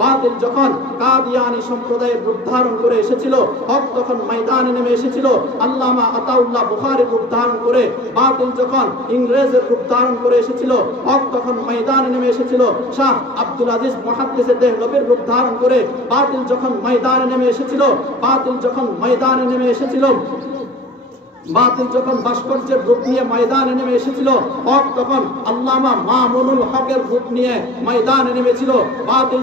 বাতিল যখন কাদিয়ানী সম্প্রদায়ের রূপ ধারণ করে এসেছিল, হক তখন ময়দানে নেমে এসেছিল। আল্লামা আতাউল্লাহ বুখারীর রূপ ধারণ করে, বাতিল যখন ইংরেজের রূপ ধারণ করে এসেছিল, হক তখন ময়দানে নেমে এসেছিল। শাহ আব্দুল আজিজ মুহাদ্দিস দেহলভির রূপ ধারণ করে বাতিল যখন ময়দানে নেমে এসেছিল, বাতিল যখন ময়দানে নেমে এসেছিল, বাতিল যখন ভাস্কর্যের রূপ নিয়ে ময়দানে নেমে এসেছিল, হক তখন আল্লামা মামুনুল হকের রূপ নিয়ে ময়দানে নেমেছিল। বাতিল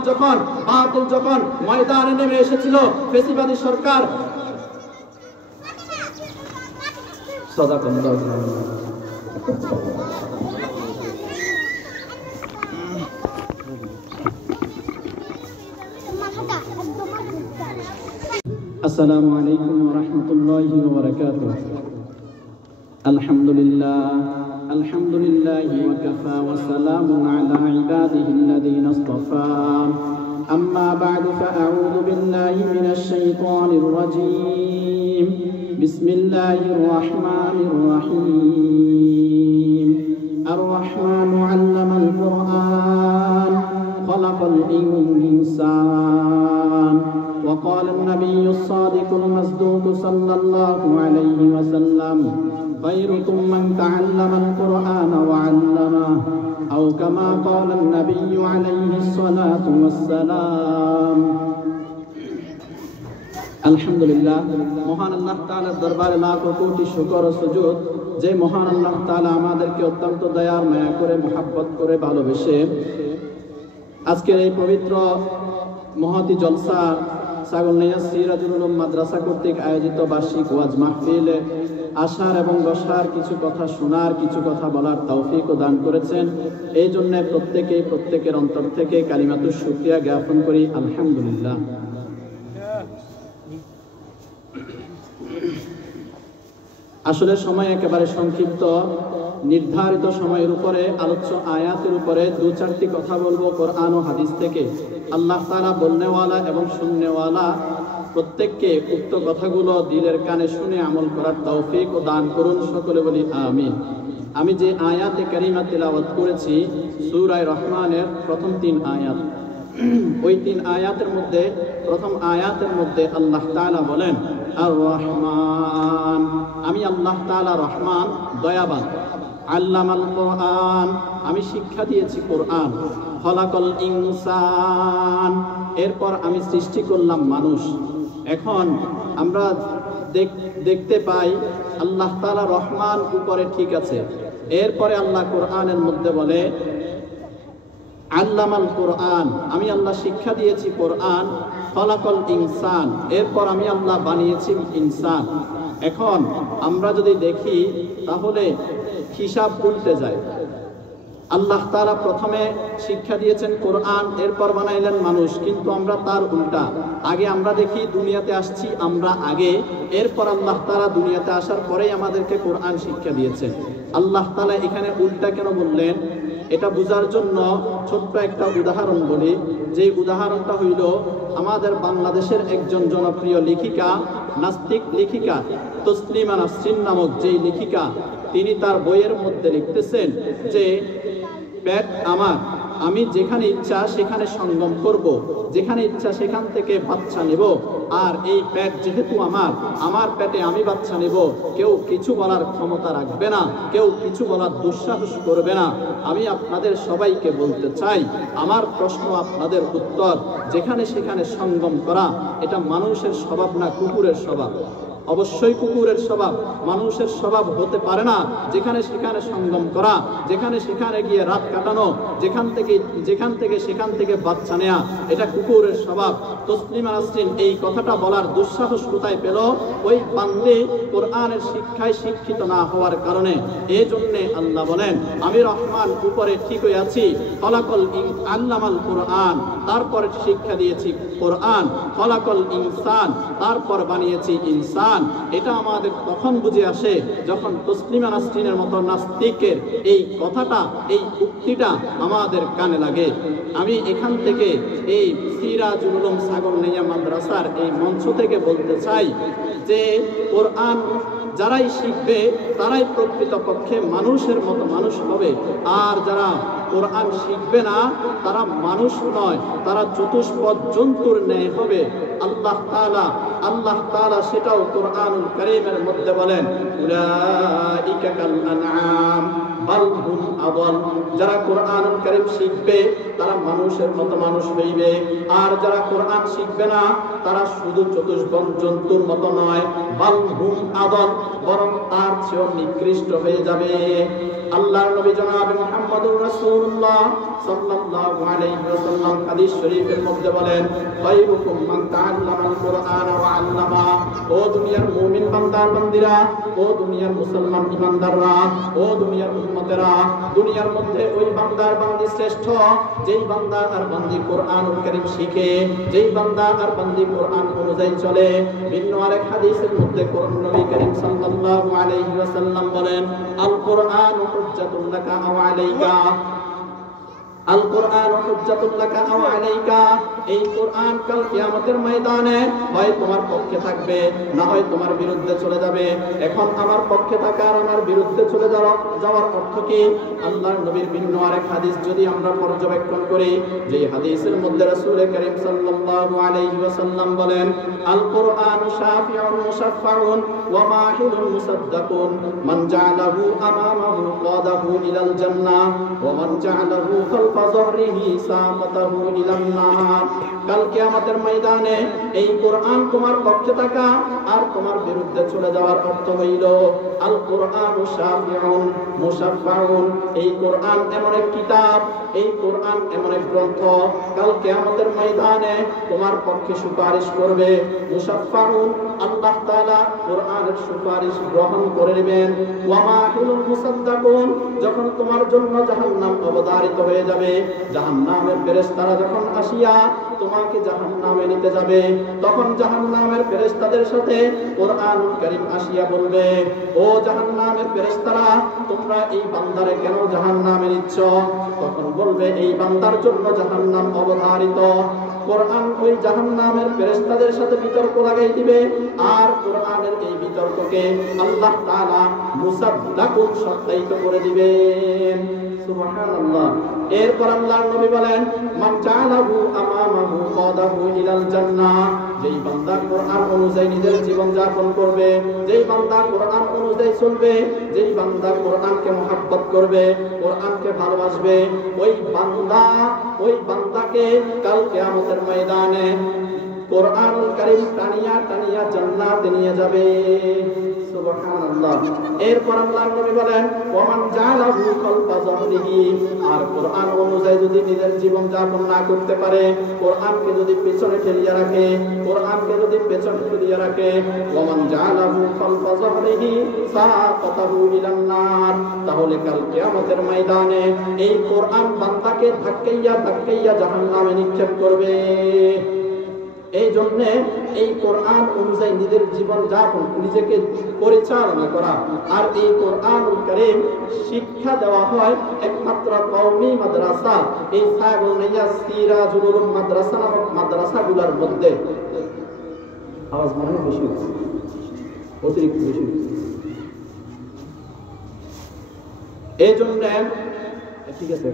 যখন ময়দানে নেমে এসেছিল, ফেসিবাদী সরকার আসসালামু আলাইকুম ওয়া রাহমাতুল্লাহি ওয়া বারাকাতুহু। আলহামদুলিল্লাহি ওয়া কাফা ওয়া সালামুন আলা ইবাদিহিল্লাযীনা ইসতাফা। আম্মা বা'দু ফাআউযু বিল্লাহি মিনাশ শাইতানির রাজীম। বিসমিল্লাহির রাহমানির রাহিম। আর-রাহমানু 'আল্লামাল কুরআন খালাকাল ইনসান। وقال النبي الصادق المصدوق صلى الله عليه وسلم: خيركم من تعلم القرآن وعلمه، أو كما قال النبي عليه الصلاة والسلام। আলহামদুলিল্লাহ, মহান আল্লাহ তাআলার দরবারে লাখ কোটি শুকর ও সুজুদ, যে মহান আল্লাহ তাআলা আমাদেরকে অত্যন্ত দয়া মায়া করে মুহাব্বত করে ভালোবেসে আজকের এই পবিত্র মহতি জলসা ছাগলনাইয়া সিরাজুল উলুম মাদ্রাসা কর্তৃক আয়োজিত বার্ষিক ওয়াজ মাহফিলে আসার এবং বসার, কিছু কথা শোনার, কিছু কথা বলার তৌফিক দান করেছেন। এই জন্য প্রত্যেকের অন্তর থেকে কালিমাতুশ শুকরিয়া জ্ঞাপন করি, আলহামদুলিল্লাহ। আসলে সময় একেবারে সংক্ষিপ্ত। নির্ধারিত সময়ের উপরে আলোচ্য আয়াতের উপরে দু চারটি কথা বলবো কোরআন ও হাদিস থেকে। আল্লাহ তাআলা বলনেওয়ালা এবং শুননেওয়ালা প্রত্যেককে উক্ত কথাগুলো দিলের কানে শুনে আমল করার তৌফিক ও দান করুন, সকলে বলি আমিন। আমি যে আয়াতে কারিমা তিলাওয়াত করেছি সূরা রহমানের প্রথম 3 আয়াত, ওই 3 আয়াতের মধ্যে প্রথম আয়াতের মধ্যে আল্লাহ তাআলা বলেন আর রহমান, আমি আল্লাহ তাআলা রহমান, দয়াবান। আল্লামাল কুরআন, আমি শিক্ষা দিয়েছি কোরআন। খলাকাল ইনসান, এরপর আমি সৃষ্টি করলাম মানুষ। এখন আমরা দেখতে পাই আল্লাহ তাআলা রহমান উপরে, ঠিক আছে। এরপরে আল্লাহ কোরআনের মধ্যে বলে আল্লামাল কুরআন, আমি আল্লাহ শিক্ষা দিয়েছি কোরআন। খলাকাল ইনসান, এরপর আমি আল্লাহ বানিয়েছি ইনসান। এখন আমরা যদি দেখি তাহলে হিসাব উল্টে যায়। আল্লাহ তাআলা প্রথমে শিক্ষা দিয়েছেন কোরআন, এরপর বানাইলেন মানুষ, কিন্তু আমরা তার উল্টা। আগে আমরা দেখি দুনিয়াতে আসছি আমরা আগে, এরপর আল্লাহ তাআলা দুনিয়াতে আসার পরেই আমাদেরকে কোরআন শিক্ষা দিয়েছেন। আল্লাহ তাআলা এখানে উল্টা কেন বললেন, এটা বোঝার জন্য ছোট্ট একটা উদাহরণ বলি। যে উদাহরণটা হইল আমাদের বাংলাদেশের একজন জনপ্রিয় লেখিকা, নাস্তিক লেখিকা তসলিমা নাসরিন নামক যেই লেখিকা, তিনি তার বইয়ের মধ্যে লিখতেছেন যে পেট আমার, আমি যেখানে ইচ্ছা সেখানে সঙ্গম করব, যেখানে ইচ্ছা সেখান থেকে বাচ্চা নেব। আর এই পেট যেহেতু আমার পেটে আমি বাচ্চা নেব, কেউ কিছু বলার ক্ষমতা রাখবে না, কেউ কিছু বলার দুঃসাহস করবে না। আমি আপনাদের সবাইকে বলতে চাই, আমার প্রশ্ন আপনাদের উত্তর, যেখানে সেখানে সঙ্গম করা এটা মানুষের স্বভাব না, কুকুরের স্বভাব। অবশ্যই কুকুরের স্বভাব, মানুষের স্বভাব হতে পারে না যেখানে সেখানে সঙ্গম করা, যেখানে সেখানে গিয়ে রাত কাটানো, যেখান থেকে বাচ্চা নেয়া, এটা কুকুরের স্বভাব। তসলিমা নাসরিন এই কথাটা বলার দুঃসাহস কোথায় পেল? ওই বান্দে কোরআনের শিক্ষায় শিক্ষিত না হওয়ার কারণে। এই জন্যে আল্লাহ বলেন আমি রহমান, উপরে ঠিকই আছি। আল্লামাল কুরআন, তারপরে শিক্ষা দিয়েছি কোরআন। খলাকাল ইনসান, তারপর বানিয়েছি ইনসান। এটা আমাদের তখন বুঝে আসে যখন তসলিমা নাসরিনের মতো নাস্তিকের এই কথাটা, এই উক্তিটা আমাদের কানে লাগে। আমি এখান থেকে এই সিরাজুল উলুম ছাগলনাইয়া মাদ্রাসার এই মঞ্চ থেকে বলতে চাই যে কোরআন যারাই শিখবে তারাই প্রকৃতপক্ষে মানুষের মতো মানুষ হবে। আর যারা কোরআন শিখবে না তারা মানুষ নয়, তারা চতুষ্পদ জন্তুর ন্যায় হবে। আল্লাহ তাআলা সেটাও কোরআনুল কারীমের মধ্যে বলেন, উলাইকা কাল আনআম বাল হুম আদাল। যারা কোরআনুল কারীম শিখবে তারা মানুষের মতো মানুষ হইবে, আর যারা কোরআন শিখবে না তারা শুধু চতুষ্পদ জন্তুর মতো নয়, বাল হুম আদাল, বরং তার চেয়েও নিকৃষ্ট হয়ে যাবে। আল্লাহর নবী জনাব মুহাম্মদুর রাসূলুল্লাহ সাল্লাল্লাহু আলাইহি ওয়াসাল্লাম হাদিস শরীফের মধ্যে বলেন, খায়রুকুম মান তাআল্লামাল কুরআন ওয়া আল্লামা। ও দুনিয়ার মুমিন বান্দার বান্দিরা, ও দুনিয়ার মুসলমান ইমানদাররা, ও দুনিয়ার উম্মতেরা, দুনিয়ার মধ্যে ওই বান্দার বান্দি শ্রেষ্ঠ যেই বান্দা আর বান্দি কোরআনুল কারীম শিখে, যেই বান্দা আর বান্দি কোরআন অনুযায়ী চলে। ভিন্ন আরেক হাদিসের মধ্যে নবী করিম সাল্লাল্লাহু আলাইহি ওয়াসাল্লাম বলেন, আল কুরআন হুজ্জাতুল লাকা আও আলাইকা। আল কুরআন হুজ্জাতুল লাকা আও আলাইকা। এই কোরআন কাল কিয়ামতের ময়দানে হয় তোমার পক্ষে থাকবে, না হয় তোমার বিরুদ্ধে চলে যাবে। এখন আমার পক্ষে থাকা আর আমার বিরুদ্ধে চলে যাওয়ার অর্থ কি? আল্লাহর নবীর ভিন্ন আরেক হাদিস যদি আমরা পর্যবেক্ষণ করি, যে হাদিসের মধ্যে রাসূল কারীম সাল্লাল্লাহু আলাইহি ওয়াসাল্লাম বলেন, আল কুরআনু শাফিউন মুশাফফাউন ওয়া মাহিলুন মুসাদ্দাকুন মান জাআলাহু আমামাহু কাদাহু ইলাল জান্নাহ ওয়া মান জাআলাহু খালফা যহরিহি সাকাতাহু ইলান নার। কাল কিয়ামতের ময়দানে এই কোরআন তোমার পক্ষে থাকা আর তোমার বিরুদ্ধে চলে যাওয়ার অর্থ হইল, আল কুরআনু শাফিউন মুশাফফাউন। এই কোরআন এমন এক কিতাব, এই কোরআন এমন এক গ্রন্থ, কাল কিয়ামতের ময়দানে তোমার পক্ষে সুপারিশ করবে। মুশাফফাউন, আল্লাহ তাআলা কোরআনের সুপারিশ গ্রহণ করে নেবেন। ওয়া মাহিলুন মুসাদ্দাকুন, যখন তোমার জন্য জাহান্নাম অবধারিত হয়ে যাবে, জাহান্নামের ফেরেশতারা যখন আসিয়া তোমাকে জাহান্নামে নিতে যাবে, তখন জাহান্নামের ফেরেশতাদের সাথে কোরআনুল কারীম আসিয়া বলবে, ও জাহান্নামের ফেরেশতারা, তোমরা এই বান্দারে কেন জাহান্নামে নিচ্ছ? তখন বলবে, এই বান্দার জন্য জাহান্নাম অবধারিত। কোরআন ওই জাহান্নামের ফেরেশতাদের সাথে বিতর্ক লাগাই দিবে, আর কোরআনের এই বিতর্ককে আল্লাহ তাআলা মুসাদ্দাকুন সত্যায়িত করে দিবেন। সুবহানাল্লাহ। এরপর আল্লাহর নবী বলেন, মান জাআলাহু আমামাহু কাদাহু ইলাল জান্নাহ। যেই বান্দা কোরআন অনুযায়ী নিজের জীবন যাপন করবে, যেই বান্দা কোরআন অনুযায়ী চলবে, যেই বান্দা কোরআনকে মহব্বত করবে, কোরআনকে ভালোবাসবে, ওই বান্দাকে কাল কিয়ামতের ময়দানে কোরআনুল কারীম টানিয়া টানিয়া জান্নাতে নিয়ে যাবে। সুবহানাল্লাহ। এরপর আল্লাহর নবী বলেন, ওয়া মান জাআলাহু খালফা যহরিহি। আর কোরআন অনুযায়ী যদি নিজের জীবন যাপন না করতে পারে, কোরআনকে যদি পেছনে ঠেলিয়ে রাখে, কোরআনকে যদি পেছনে ঠেলিয়ে রাখে, ওয়া মান জাআলাহু খালফা যহরিহি সাকাতাহু ইলান নার। তাহলে কাল কিয়ামতের ময়দানে এই কোরআন বান্দাকে ধাক্কাইয়া ধাক্কাইয়া জাহান্নামে নিক্ষেপ করবে। এই জন্য এই কোরআন অনুযায়ী নিজের জীবন যাপন, নিজেকে পরিচালনা করা, আর এই কোরআনুল কারীম শিক্ষা দেওয়া হয় একমাত্র কওমি মাদ্রাসা, এই ছাগলনাইয়া সিরাজুল উলুম মাদ্রাসা নামক মাদ্রাসাগুলোর মধ্যে। আওয়াজ মনে হয় বেশি হচ্ছে, অতিরিক্ত বেশি হচ্ছে। এই জন্য ঠিক আছে,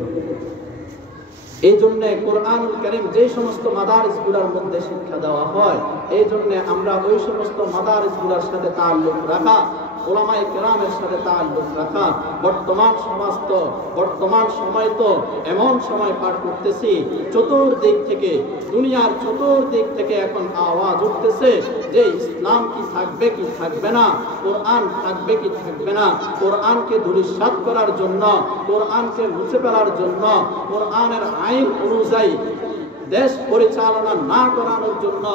এই জন্য কোরআনুল কারীম যে সমস্ত মাদারিসগুলোর মধ্যে শিক্ষা দেওয়া হয়, এই জন্য আমরা ওই সমস্ত মাদারিসগুলোর সাথে তাআল্লুক রাখা, উলামায়ে কেরামের সাথে তাআল্লুক রাখা। বর্তমান সময় তো এমন সময় পার করতেছি, চতুর্দিক থেকে, দুনিয়ার চতুর্দিক থেকে এখন আওয়াজ উঠতেছে যে ইসলাম কি থাকবে কি থাকবে না, কোরআন থাকবে কি থাকবে না। কোরআনকে ধূলিসাৎ করার জন্য, কোরআনকে মুছে ফেলার জন্য, কোরআনের আইন অনুযায়ী দেশ পরিচালনা না করানোর জন্য,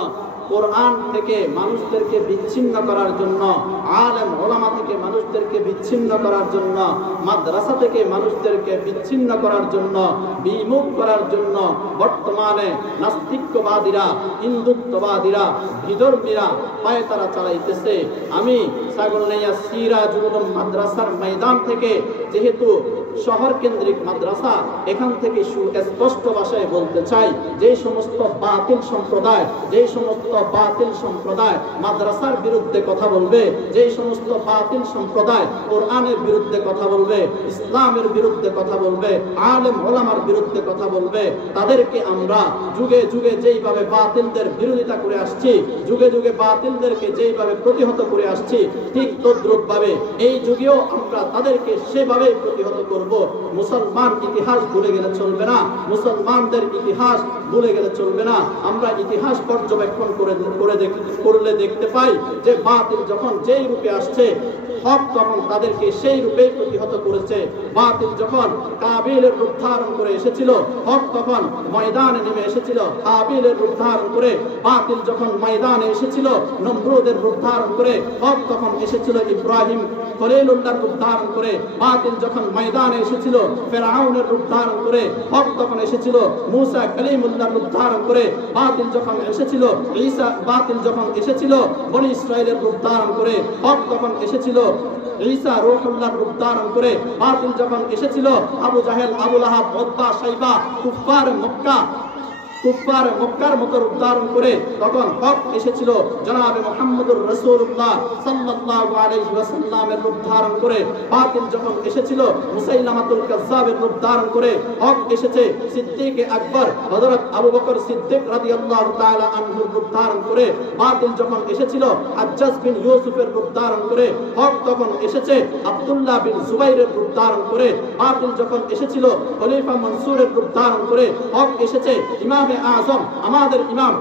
কোরআন থেকে মানুষদেরকে বিচ্ছিন্ন করার জন্য, আলেম ওলামা থেকে মানুষদেরকে বিচ্ছিন্ন করার জন্য, মাদ্রাসা থেকে মানুষদেরকে বিচ্ছিন্ন করার জন্য, বিমুখ করার জন্য বর্তমানে নাস্তিকবাদীরা, হিন্দুত্ববাদীরা, বিধর্মীরা পায়তারা চালাইতেছে। আমি ছাগলনাইয়া সিরাজুল উলুম মাদ্রাসার ময়দান থেকে যেহেতু শহর কেন্দ্রিক মাদ্রাসা। এখান থেকে সুস্পষ্ট ভাষায় বলতে চাই, যে সমস্ত বাতিল সম্প্রদায় মাদ্রাসার বিরুদ্ধে কথা বলবে, যে সমস্ত বাতিল সম্প্রদায় কোরআনের বিরুদ্ধে কথা বলবে, ইসলামের বিরুদ্ধে কথা বলবে, আলেম ওলামার বিরুদ্ধে কথা বলবে, তাদেরকে আমরা যুগে যুগে যেইভাবে বাতিলদের বিরোধিতা করে আসছি, যুগে যুগে বাতিলদেরকে যেইভাবে প্রতিহত করে আসছি, ঠিক তদ্রূপভাবে এই যুগেও আমরা তাদেরকে সেভাবেই প্রতিহত করব। মুসলমান ইতিহাস ভুলে গেলে চলবে না, মুসলমানদের ইতিহাস ভুলে গেলে চলবে না। আমরা ইতিহাস পর্যবেক্ষণ করলে দেখতে পাই যে বাতিল যখন যেই রূপে আসছে, হক তখন তাদেরকে সেই রূপেই প্রতিহত করেছে। বাতিল যখন কাবিলের রূপ ধারণ করে এসেছিল, হক তখন ময়দানে নেমে এসেছিল কাবিলের রূপ ধারণ করে। বাতিল যখন ময়দানে এসেছিল নমরুদের রূপ ধারণ করে, হক তখন এসেছিল ইব্রাহিম খলিলুল্লাহর রূপ ধারণ করে। বাতিল যখন ময়দানে এসেছিল ফিরআউনের রূপ ধারণ করে, হক তখন এসেছিল মুসা কালিমুল্লাহর রূপ ধারণ করে। বাতিল যখন এসেছিল বাতিল যখন এসেছিল বনি ইসরাইলের রূপ ধারণ করে, হক তখন এসেছিল ঈসা রূহুল্লাহর রূপ ধারণ করে। বাতিল যখন এসেছিল আবু জাহেল, আবু লাহাব, উতবা, শাইবা, কুফফার মক্কার মতো রূপ ধারণ করে, তখন হক এসেছিল জনাবে মুহাম্মদুর রাসূলুল্লাহ সাল্লাল্লাহু আলাইহি ওয়াসাল্লামের রূপ ধারণ করে। বাতিল যখন এসেছিল মুসাইলামাতুল কাজ্জাবের রূপ ধারণ করে, হক এসেছে সিদ্দিক আকবর হযরত আবু বকর সিদ্দিক রাদিয়াল্লাহু তাআলা আনহুর রূপ ধারণ করে। বাতিল যখন এসেছিল হাজ্জাজ বিন ইউসুফের রূপ ধারণ করে, হক তখন এসেছে আব্দুল্লাহ বিন জুবাইরের রূপ ধারণ করে। বাতিল যখন এসেছিল খলিফা মনসুরের রূপ ধারণ করে, হক এসেছে ইমামে আযম আমাদের ইমাম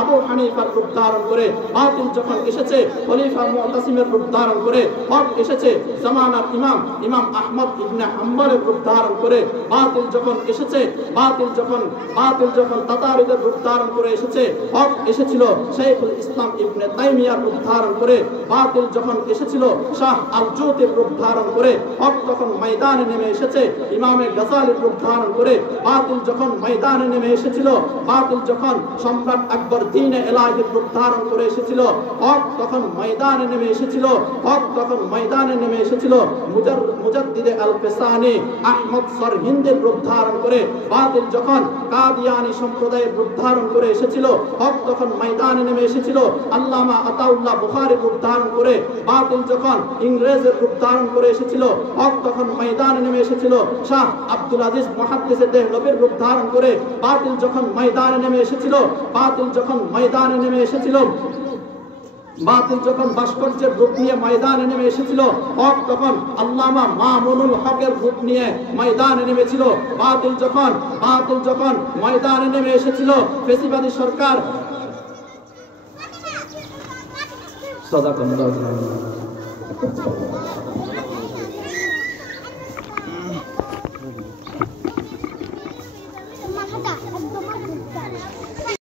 আবু হানিফার রূপ ধারণ করে। বাতিল যখন এসেছে খলিফা মুতাসিমের রূপ ধারণ করে, হক এসেছে জামানার ইমাম আহমদ ইবনে হাম্বলের রূপ ধারণ করে। বাতিল যখন এসেছে বাতিল যখন তাতারীদের রূপ ধারণ করে এসেছে, হক এসেছিল শাইখুল ইসলাম ইবনে তাইমিয়ার রূপ ধারণ করে। বাতিল যখন এসেছিল শাহ আল-জুতির রূপ ধারণ করে, হক তখন ময়দানে নেমে এসেছে ইমামে গাজালির রূপ ধারণ করে। বাতিল যখন ময়দানে নেমে এসেছিল, বাতিল যখন সম্রাট আকবর দ্বীনে ইলাহির রূপ ধারণ করে এসেছিল, হক তখন ময়দানে নেমে এসেছিল মুজাদ্দিদে আল-ফিসানি আহমদ সরহিন্দের রূপ ধারণ করে। বাতিল যখন কাদিয়ানী সম্প্রদায়ের রূপ ধারণ করে এসেছিল, হক তখন ময়দানে নেমে এসেছিল আল্লামা আতাউল্লাহ বুখারীর রূপ ধারণ করে। বাতিল যখন ইংরেজের রূপ ধারণ করে এসেছিল, হক তখন ময়দানে নেমে এসেছিল শাহ আব্দুল আজিজ মুহাদ্দিসে দেহলভির রূপ ধারণ করে। বাতিল যখন ময়দানে নেমে এসেছিল বাতিল যখন ভাস্কর্যের রূপ নিয়ে ময়দানে নেমে এসেছিল, হক তখন আল্লামা মামুনুল হকের রূপ নিয়ে ময়দানে নেমেছিল। বাতিল যখন ময়দানে নেমে এসেছিল ফেসিবাদী সরকার সাদাকাল্লাহু